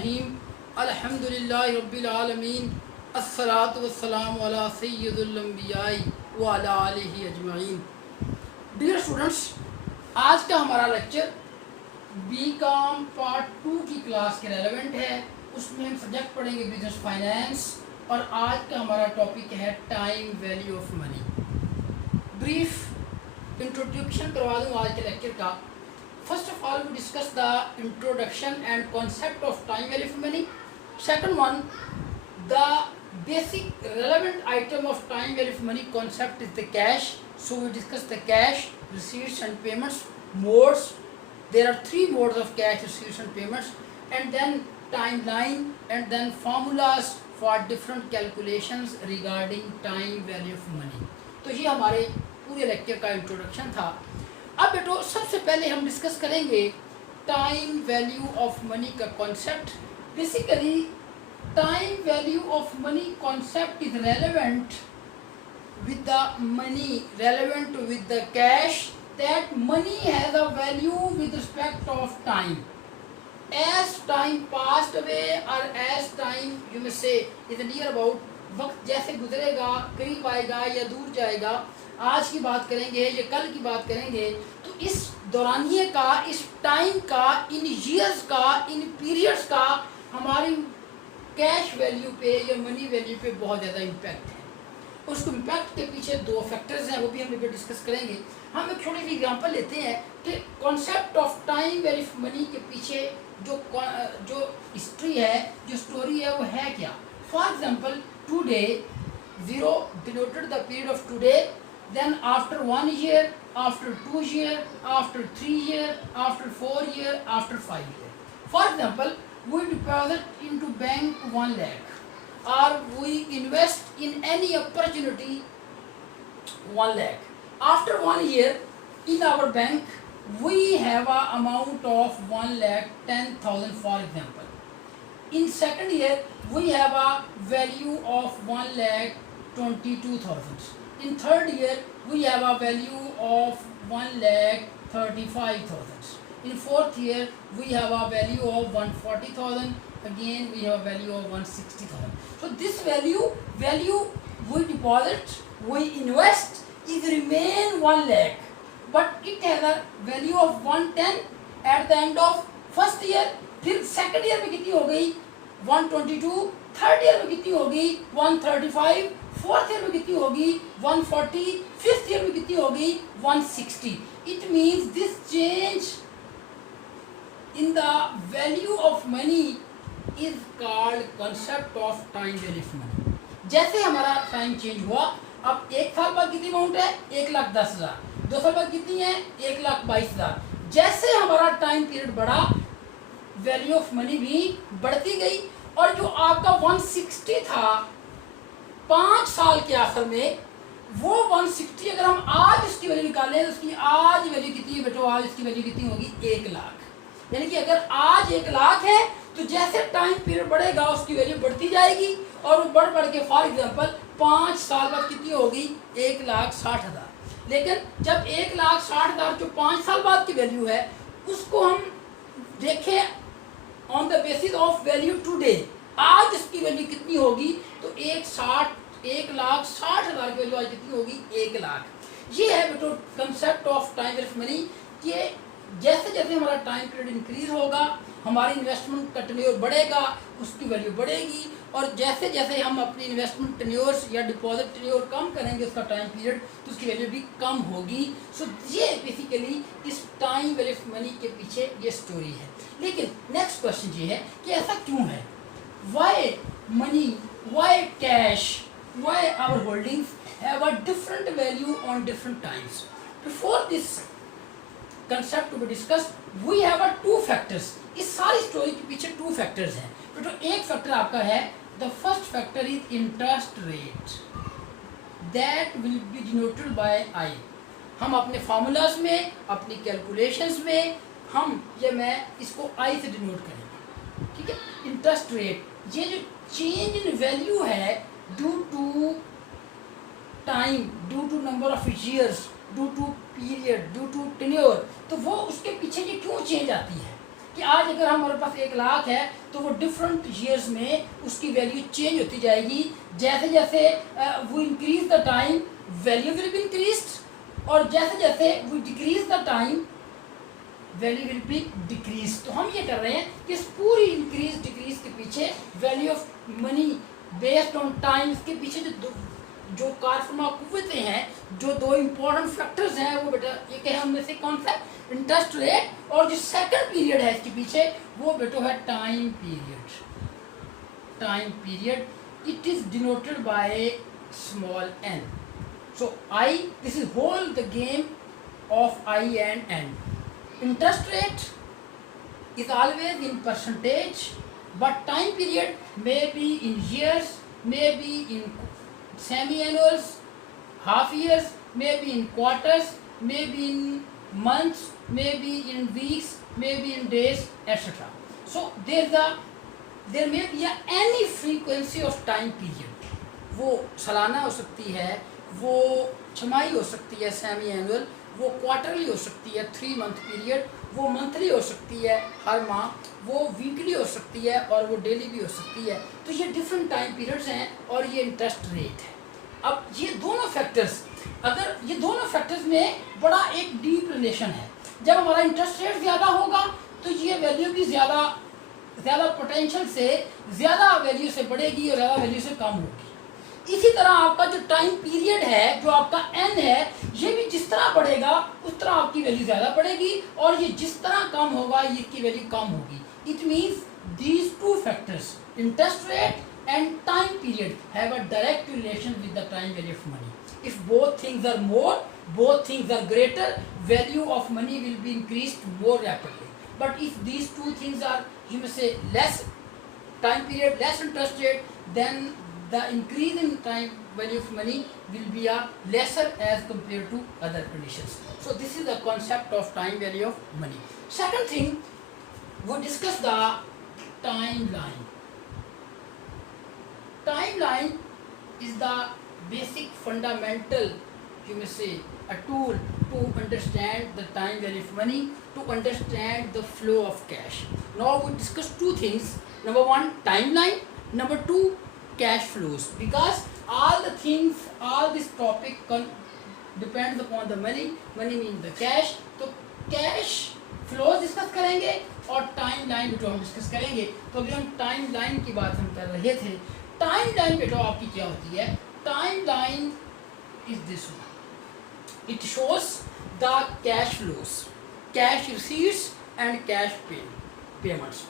रहीम अल्हम्दुलिल्लाहि रब्बिल आलमीन अस्सलातु वस्सलामु अला सय्यिदिल अंबियाई व अला आलिहि अजमाइन। डियर स्टूडेंट्स, आज का हमारा लेक्चर बीकॉम पार्ट 2 की क्लास के रेलेवेंट है। उसमें हम सब्जेक्ट पढ़ेंगे बिजनेस फाइनेंस और आज का हमारा टॉपिक है time value of money. Brief introduction करवा दूँ आज के लेक्चर का। First of all, we discuss the introduction and concept of time value of money. Second one, the basic relevant item of time value of money concept is the cash. So we discuss the cash, receipts and payments, modes. There are 3 modes of cash, receipts and payments, and then timeline, and then formulas for different calculations regarding time value of money. तो ये हमारे पूरे lecture का introduction था। अब बेटो सबसे पहले हम डिस्कस करेंगे टाइम वैल्यू ऑफ मनी का concept. Basically time value of money concept is relevant with the money, relevant with the cash, that money has a value with respect of time. As time passed away और as time you may say is near about, वक्त जैसे गुजरेगा, करीब आएगा या दूर जाएगा, आज की बात करेंगे या कल की बात करेंगे, तो इस दौरानिए का, इस टाइम का, इन ईयर्स का, इन पीरियड्स का हमारी कैश वैल्यू पे या मनी वैल्यू पे बहुत ज़्यादा इम्पैक्ट है। उसको इम्पैक्ट के पीछे 2 फैक्टर्स हैं, वो भी हम डिस्कस करेंगे। हम एक छोटी सी एग्जांपल लेते हैं कि concept of time value of money के पीछे जो हिस्ट्री है, जो स्टोरी है, वो है क्या। For example today, 0 denoted the period of today, then after 1 year, after 2 year, after 3 year, after 4 year, after 5 year. For example, we deposit into bank 1 lakh or we invest in any opportunity 1 lakh. After 1 year in our bank we have a amount of 1,10,000 for example. In second year we have a value of 1,22,000. In third year we have a value of 1,35,000. In fourth year we have a value of 140,000. Again we have a value of 160,000. So this value we deposit, we invest is remain 1 lakh, but it has a value of 110 at the end of first year. फिर second year में कितनी हो गई 122, third year में कितनी होगी 135, fourth year में कितनी होगी 140, फिफ्थ ईयर में कितनी होगी 160. It means this change in the value of money is called concept of time value of money. जैसे हमारा टाइम चेंज हुआ, अब 1 साल बाद कितनी अमाउंट है 1,10,000, 2 साल बाद कितनी है 1,22,000। जैसे हमारा टाइम पीरियड बढ़ा, वैल्यू ऑफ मनी भी बढ़ती गई, और जो आपका 160 था 5 साल के आखिर में, वो 160 अगर हम आज इसकी वैल्यू निकालें तो उसकी आज वैल्यू कितनी है बेटो, आज इसकी वैल्यू कितनी होगी 1 लाख। यानी कि अगर आज 1 लाख है तो जैसे टाइम पीरियड बढ़ेगा उसकी वैल्यू बढ़ती जाएगी, और वो बढ़ के फॉर एग्जांपल 5 साल बाद कितनी होगी 1,60,000। लेकिन जब 1,60,000 जो 5 साल बाद की वैल्यू है, उसको हम देखें on the basis of value today, आज इसकी वैल्यू कितनी होगी, तो 1,60,000 की वैल्यू आज कितनी होगी 1 लाख। ये है बेटो concept of time value of money कि जैसे जैसे हमारा टाइम पीरियड इंक्रीज होगा, हमारी इन्वेस्टमेंट का टेन्योर बढ़ेगा, उसकी वैल्यू बढ़ेगी, और जैसे जैसे हम अपनी इन्वेस्टमेंट टेन्योर्स या डिपॉजिट टेन्योर कम करेंगे उसका टाइम पीरियड, तो उसकी वैल्यू भी कम होगी। सो ये बेसिकली इस टाइम वैल्यू ऑफ मनी के पीछे ये स्टोरी है। लेकिन नेक्स्ट क्वेश्चन ये है कि ऐसा क्यों है, why money, why cash, why our holdings have a different value on different times. Before this concept to be discuss we have 2 factors. इस सारी स्टोरी के पीछे 2 फैक्टर्स हैं। तो एक फैक्टर आपका है, the first factor is interest rate, that will be denoted by I. हम अपने फार्मूलाज में, अपनी कैलकुलेशंस में हम मैं इसको आई से डिनोट करेंगे, ठीक है। इंटरेस्ट रेट, ये जो चेंज इन वैल्यू है due to time, due to number of years, due to period, due to tenure, तो वो उसके पीछे ये क्यों चेंज आती है कि आज अगर हमारे पास 1 लाख है तो वो डिफरेंट ईयर्स में उसकी वैल्यू चेंज होती जाएगी। जैसे जैसे वो increase the time value will be increased, और जैसे जैसे वो decrease the time value will be decrease. तो हम ये कर रहे हैं कि इस पूरी इंक्रीज डिक्रीज के पीछे value of money based on time के पीछे जो कारफरमा कुव्वतें हैं, जो 2 इम्पोर्टेंट फैक्टर्स हैं, वो बेटा ये कहे उनमें से कौन सा? इंटरेस्ट रेट, और जो सेकंड पीरियड है इसके पीछे वो बेटो है time period. Time period it is denoted by small n. So I, this is whole the game of I and n. Interest rate is always in percentage, but time period may be in years, may be in semi-annuals, half years, may be in quarters, may be in months, may be in weeks, may be in days, etc. So there may be any frequency of time period. वो सालाना हो सकती है, वो छमाही हो सकती है सेमी एनुअल, वो क्वार्टरली हो सकती है 3 मंथ पीरियड, वो मंथली हो सकती है हर माह, वो वीकली हो सकती है और वो डेली भी हो सकती है। तो ये डिफरेंट टाइम पीरियड्स हैं और ये इंटरेस्ट रेट है। अब ये दोनों फैक्टर्स, अगर ये दोनों फैक्टर्स में बड़ा एक डीप रिलेशन है। जब हमारा इंटरेस्ट रेट ज़्यादा होगा तो ये वैल्यू भी ज़्यादा पोटेंशियल से ज़्यादा वैल्यू से बढ़ेगी और ज़्यादा वैल्यू से कम होगी। इसी तरह आपका जो टाइम पीरियड है, जो आपका n है, ये भी जिस तरह बढ़ेगा उस तरह आपकी वैल्यू ज़्यादा बढ़ेगी, और ये जिस तरह कम होगा ये इसकी वैल्यू कम होगी। It means these 2 factors, interest rate and time period, have a direct relation with the time value of money. If both things are more, both things are greater, value of money will be increased more rapidly. But if these 2 things are, you may say, less time period, less interest rate, then the increase in time value of money will be a lesser as compared to other conditions. So this is the concept of time value of money. Second thing, we discuss the timeline. Timeline is the basic fundamental, you may say, a tool to understand the time value of money, to understand the flow of cash. Now we discuss 2 things. Number 1, timeline. Number 2, cash flows. Because all the things, all this topic depends upon the money. Money means the cash. तो cash flows discuss करेंगे और timeline भी हम discuss करेंगे। तो अभी हम timeline की बात हम कर रहे थे। टाइमलाइन बेटा आपकी क्या होती है? Timeline is this one. It shows the cash flows, cash receipts and cash payments.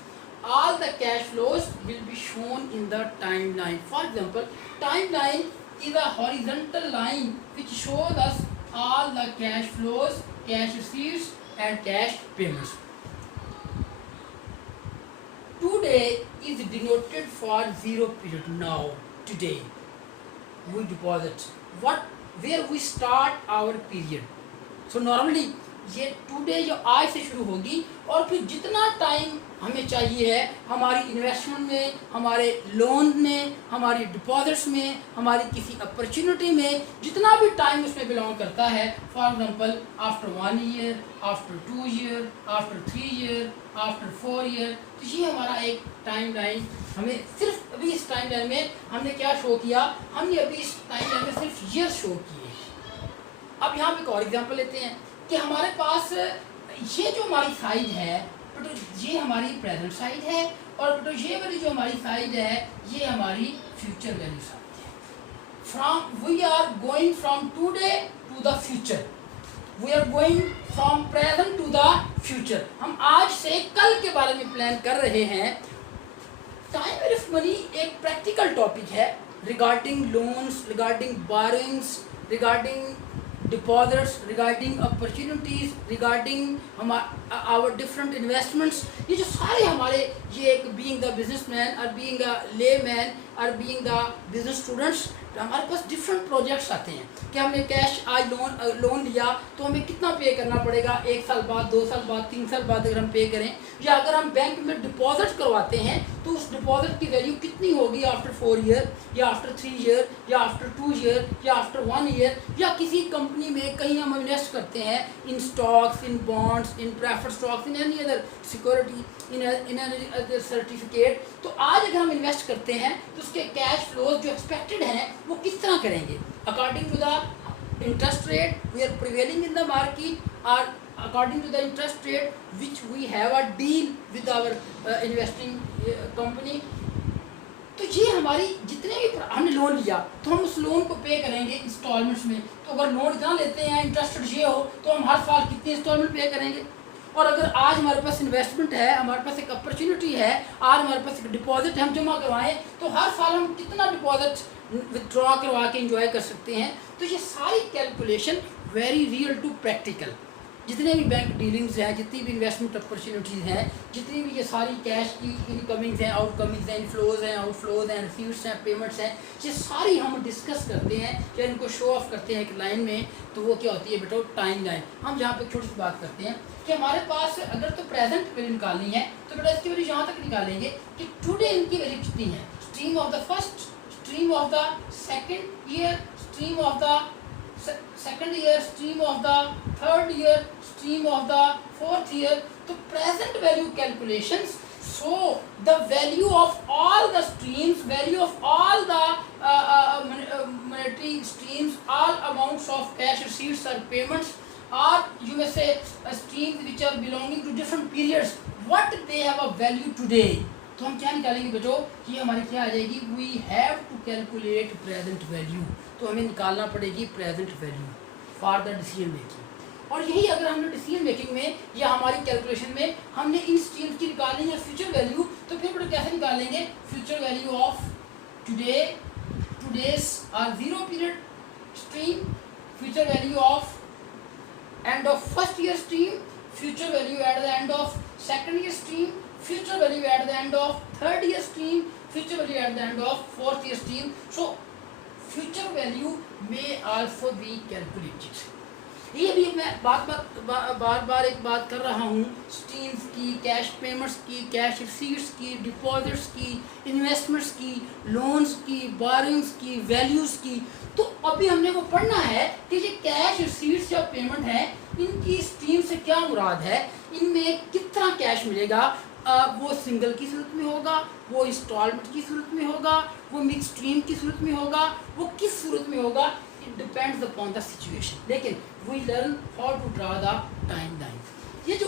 All the cash flows will be shown in the timeline. For example, timeline is a horizontal line which shows us all the cash flows, cash receipts and cash payments. Today is denoted for 0 period. Now, today we deposit where we start our period. So normally ये today जो आज से शुरू होगी और फिर जितना time हमें चाहिए है हमारी इन्वेस्टमेंट में, हमारे लोन में, हमारी डिपॉजिट्स में, हमारी किसी अपॉर्चुनिटी में, जितना भी टाइम उसमें बिलोंग करता है, for example after 1 year, after 2 year, after 3 year, after 4 year, तो ये हमारा एक टाइम लाइन हमें सिर्फ अभी इस टाइम लाइन में हमने क्या शो किया, हमने अभी इस टाइम लाइन में सिर्फ ईयर शो किए। अब यहाँ पे एक और एग्जाम्पल लेते हैं कि हमारे पास ये जो हमारी साइड है तो ये हमारी प्रेजेंट साइड है और तो ये वाली जो हमारी साइड है ये हमारी फ्यूचर वैल्यू साइड है। From we are going from today to the future, we are going from present to the future. हम आज से कल के बारे में प्लान कर रहे हैं। टाइम वैल्यू ऑफ मनी एक प्रैक्टिकल टॉपिक है regarding loans, regarding borrowings, regarding deposits, regarding opportunities, regarding our different investments. ये जो सारे हमारे ये एक being the businessman or being a layman or being the business students, हमारे पास डिफरेंट प्रोजेक्ट्स आते हैं कि हमने कैश आज लोन लिया तो हमें कितना पे करना पड़ेगा, 1 साल बाद, 2 साल बाद, 3 साल बाद अगर हम पे करें, या अगर हम बैंक में डिपॉजिट करवाते हैं तो उस डिपॉजिट की वैल्यू कितनी होगी आफ्टर 4 ईयर, या आफ्टर 3 ईयर, या आफ्टर 2 ईयर, या आफ्टर 1 ईयर, या किसी कंपनी में कहीं हम इन्वेस्ट करते हैं in stocks, in bonds, in preferred stocks, in any other security, in any other certificate. तो आज अगर हम इन्वेस्ट करते हैं तो उसके कैश फ्लोज जो एक्सपेक्टेड हैं वो किस तरह करेंगे, according to the interest rate we are prevailing in the market, और according to the interest rate which we have a deal with our investing company. तो ये हमारी जितने भी हमने लोन लिया तो हम उस लोन को पे करेंगे इंस्टॉलमेंट्स में। तो अगर लोन इतना लेते हैं, इंटरेस्ट ये हो, तो हम हर साल कितने इंस्टॉलमेंट पे करेंगे। और अगर आज हमारे पास इन्वेस्टमेंट है, हमारे पास एक अपॉर्चुनिटी है, आज हमारे पास एक डिपॉजिट हम जमा करवाएं, तो हर साल हम कितना डिपॉजिट विथड्रॉ करवा के इंजॉय कर सकते हैं। तो ये सारी calculation very real to practical, जितने भी बैंक डीलिंग्स हैं, जितनी भी इन्वेस्टमेंट अपॉर्चुनिटीज़ हैं, जितनी भी ये सारी कैश की इनकमिंग्स हैं, आउटकमिंग्स हैं, इनफ्लोज हैं, आउटफ्लोज हैं, रिसीव्स हैं, पेमेंट्स हैं, ये सारी हम डिस्कस करते हैं या इनको शो ऑफ करते हैं एक लाइन में। तो वो क्या होती है बेटा, टाइम लाइन। हम जहाँ पे छोटी सी बात करते हैं कि हमारे पास अगर तो प्रेजेंट वैल्यू निकालनी है तो बेटा इसकी वैल्यू यहाँ तक निकालेंगे कि टुडे इनकी वैल्यू कितनी है, stream of the first, stream of the second year, stream of the second year, stream of the third year, stream of the fourth year. तो present value calculations, so the value of all the streams, value of all the monetary streams, all amounts of cash receipts or payments, or you may say streams which are belonging to different periods, what they have a value today. तो हम क्या निकालेंगे बेटो, ये हमारी क्या आ जाएगी, we have to calculate present value. तो हमें निकालना पड़ेगी present value for the decision making. और यही अगर हमने डिसीजन मेकिंग में या हमारी कैलकुलेशन में हमने इन स्ट्रीम्स की निकालनी है फ्यूचर वैल्यू, तो फिर बेटो कैसे निकालेंगे, future value of today, today's are 0 period stream, future value of end of first year stream, future value at the end of second year stream, future value at the end of third year stream, future value at the end of fourth year stream. So future value may also be calculated. ये भी मैं बार बार एक बात कर रहा हूँ, streams की, cash payments की, कैश रिसीट्स की, डिपॉजिट्स की, इन्वेस्टमेंट्स की, लोन्स की, बोरिंग्स की, वैल्यूज़ की। तो अभी हमने वो पढ़ना है कि ये कैश रिसीट्स या पेमेंट है, इनकी स्ट्रीम से क्या मुराद है, इनमें कितना कैश मिलेगा, वो सिंगल की सूरत में होगा, वो इंस्टॉलमेंट की सूरत में होगा, वो मिक्स स्ट्रीम की सूरत में होगा, वो किस सूरत में होगा, it depends upon the situation. लेकिन we learn how to draw the time line. ये जो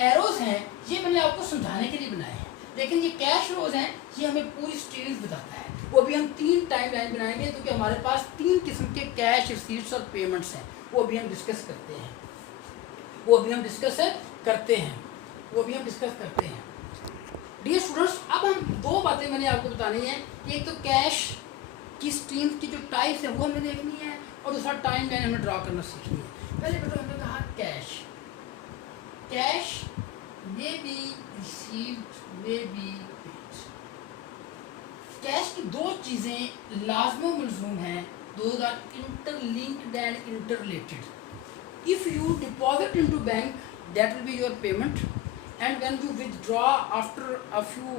एरोज हैं ये मैंने आपको समझाने के लिए बनाए हैं, लेकिन ये कैश रोज हैं ये हमें पूरी स्ट्रीम्स बताता है। वो भी हम 3 टाइम लाइन बनाएंगे, तो कि हमारे पास 3 किस्म के कैश रिसीट्स और पेमेंट्स हैं, वो भी हम डिस्कस करते हैं, वो भी हम डिस्कस करते हैं। डियर स्टूडेंट्स, अब हम 2 बातें मैंने आपको बतानी है। एक तो कैश की स्ट्रीम्स की जो टाइप्स है वो हमें देखनी है, और दूसरा टाइम लाइन हमें ड्रा करना सीखनी है। पहले बेटा हमने कहा cash may be received, may be paid. Cash की 2 चीज़ें लाजम मलजूम हैं, those are interlinked and interrelated. If you deposit into bank, that will be your payment, and when you withdraw after a few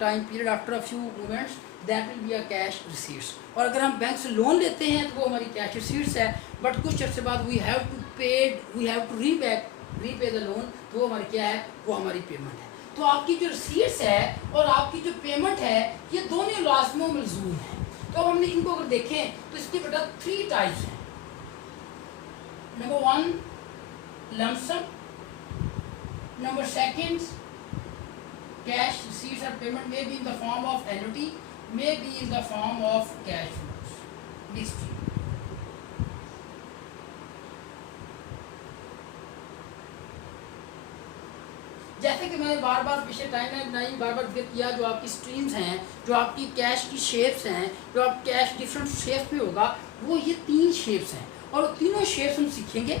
time period, after a few moments, that will be a cash receipts. और अगर हम bank से loan लेते हैं तो वो हमारी cash receipts है, बट कुछ अर्से बाद we have to repay the loan, तो वो हमारी क्या है, वो हमारी पेमेंट है। तो आपकी जो रिसीट्स है और आपकी जो पेमेंट है ये दोनों लाज़िम मलज़ूम हैं। तो अब हमने इनको अगर देखें तो इसके बेटा 3 टाइप्स हैं। Number 1 lump sum, number 2 cash receipts or payment may be in the form of annuity, may be in the form of cash flows. These 3. जैसे कि मैंने बार बार पिछले टाइम में बनाई, बार बार जिक्र किया, जो आपकी स्ट्रीम्स हैं, जो आपकी कैश की शेप्स हैं, जो आप कैश डिफरेंट शेप्स में होगा, वो ये 3 शेप्स हैं। और तीनों शेप्स हम सीखेंगे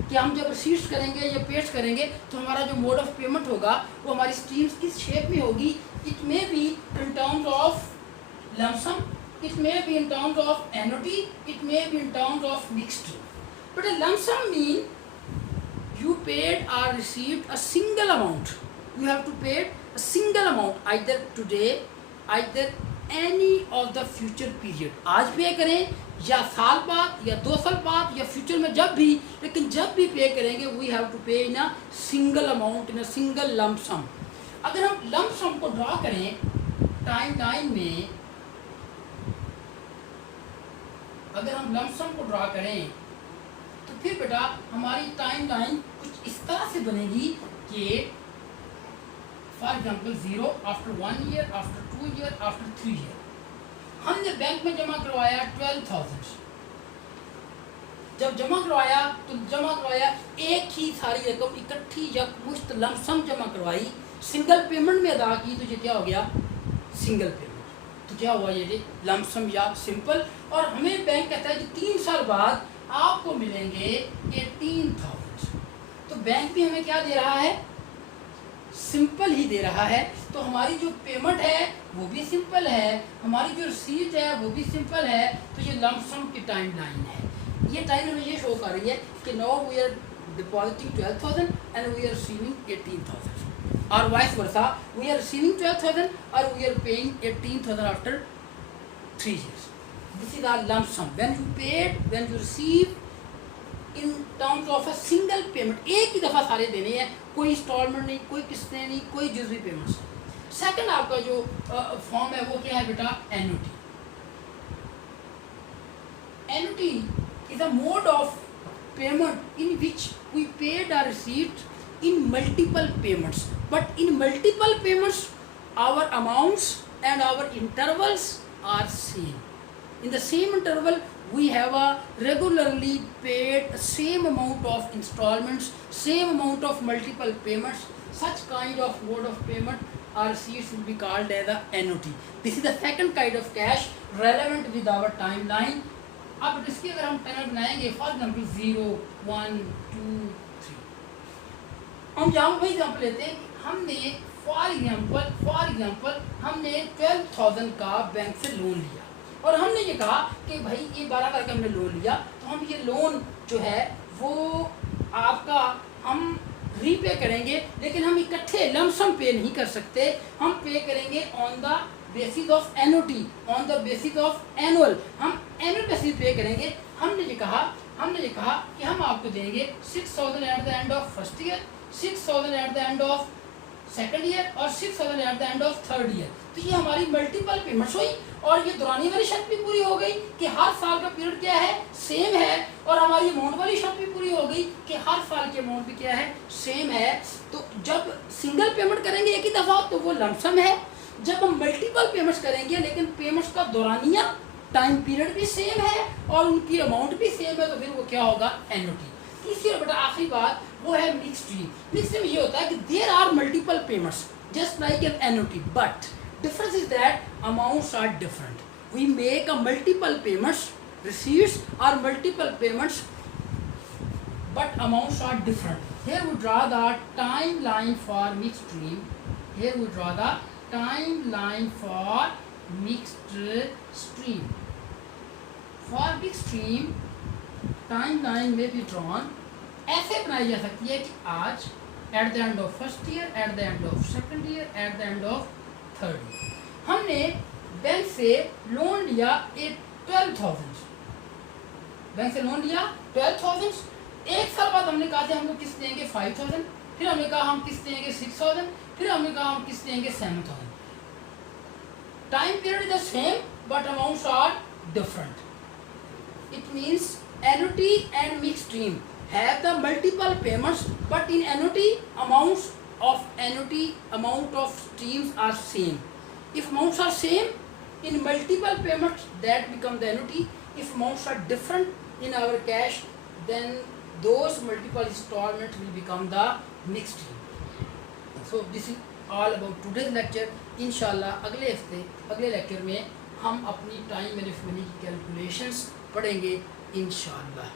कि हम जब रिसीट्स करेंगे या पेड्स करेंगे तो हमारा जो मोड ऑफ पेमेंट होगा वो हमारी स्ट्रीम्स किस शेप में होगी। It may be in terms of lump sum, it may be in terms of annuity, it may be in terms of mixed stream. But a lump sum mean you paid or received a single amount. You have to pay a single amount either today, either any of the future period. आज पे करें या साल बाद या 2 साल बाद या फ्यूचर में जब भी, लेकिन जब भी पे करेंगे we have to pay in a single amount, in a single lump sum. अगर हम लम्प सम को ड्रा करें टाइम लाइन में, अगर हम लम्प सम को ड्रा करें तो फिर बेटा हमारी टाइम लाइन कुछ इस तरह से बनेगी कि for example 0 after 1 year, after 2 year, after 3 year. हमने बैंक में जमा करवाया 12,000. जब जमा करवाया तो जमा करवाया एक ही सारी रकम इकट्ठी या मुश्त लम्प सम जमा करवाई, सिंगल पेमेंट में अदा की, तो ये क्या हो गया? Single payment. तो क्या हुआ ये लम्प सम या सिंपल. और हमें बैंक कहता है कि 3 साल बाद आपको मिलेंगे 18,000. तो बैंक भी हमें क्या दे रहा है? सिंपल ही दे रहा है. तो हमारी जो पेमेंट है वो भी सिंपल है, हमारी जो रिसीट है वो भी सिंपल है. तो ये लम्प सम की टाइम लाइन है. ये टाइम में ये शो कर रही है कि now we are depositing 12,000 and we are receiving 18,000, और vice versa we are receiving 12,000 और we are paying 18,000 after 3 years. This is our lump sum. When you paid, when you receive in terms of a single payment, एक ही दफ़ा सारे देने हैं, कोई instalment नहीं, कोई किस्तें नहीं, कोई जुज़वी पेमेंट्स. सेकंड आपका जो फॉर्म है वो क्या है बेटा? Annuity. Annuity is a mode of payment in which we paid or received in multiple payments, but in multiple payments our amounts and our intervals are same. In the same interval we have a regularly paid same amount of installments, same amount of multiple payments. Such kind of mode of payment or receipts will be called as a annuity. This is the second kind of cash relevant with our timeline. अब इसकी अगर हम timeline बनाएंगे for example 0, 1, 2, 3, हम यहाँ वही example लेते हैं कि हमने फॉर एग्जाम्पल हमने 12,000 का बैंक से लोन लिया और हमने ये कहा कि भाई ये 12 करके हमने लोन लिया, तो हम ये लोन जो है वो आपका हम रीपे करेंगे, लेकिन हम इकट्ठे लमसम पे नहीं कर सकते. हम पे करेंगे on the basis of annuity, on the basis of annual. हम एनुअल बेसिस पे करेंगे. हमने ये कहा कि हम आपको देंगे 6,000 eight the end of first year, 6,000 eight the end of second year और 6,000 eight the end of third year. तो ये हमारी मल्टीपल पेमेंट्स हुई और ये दौरानी वाली शर्त भी पूरी हो गई कि हर साल का पीरियड क्या है? सेम है. और हमारी अमाउंट वाली शर्त भी पूरी हो गई कि हर साल की अमाउंट भी क्या है? सेम है. तो जब सिंगल पेमेंट करेंगे एक ही दफ़ा तो वो लमसम है. जब हम मल्टीपल पेमेंट्स करेंगे लेकिन पेमेंट्स का दौरानिया टाइम पीरियड भी सेम है और उनकी अमाउंट भी सेम है, तो फिर वो क्या होगा? एन्युटी. तीसरी और बेटा आखिरी बात वो है मिक्स्ड स्ट्रीम. मिक्स्ड स्ट्रीम ये होता है कि there are multiple payments just like an annuity, but difference is that amounts are different. We make a multiple payments, receipts are multiple payments, but amounts are different. Here we draw the timeline for mixed stream. Here we draw the timeline for mixed stream. For mixed stream, timeline may be drawn. ऐसे बनाई जा सकती है कि आज at the end of first year, at the end of second year, at the end of third. हमने bank से loan लिया 12,000, बैंक से लोन लिया 12,000. एक साल बाद हमने कहा था हमको किस्त देंगे 5,000, फिर हमने कहा हम किस्त देंगे 6,000, फिर हमने कहा हम किस्त देंगे 7,000. Time period is the same but amounts are different. It means annuity and mixed stream have the multiple payments, but in annuity amounts of annuity, amount of streams are same. If amounts are same in multiple payments, that become the annuity. If amounts are different in our cash, then those multiple installments will become the mixed stream. So this is all about today's lecture. inshallah अगले हफ्ते अगले lecture में हम अपनी time management की calculations पढ़ेंगे inshallah.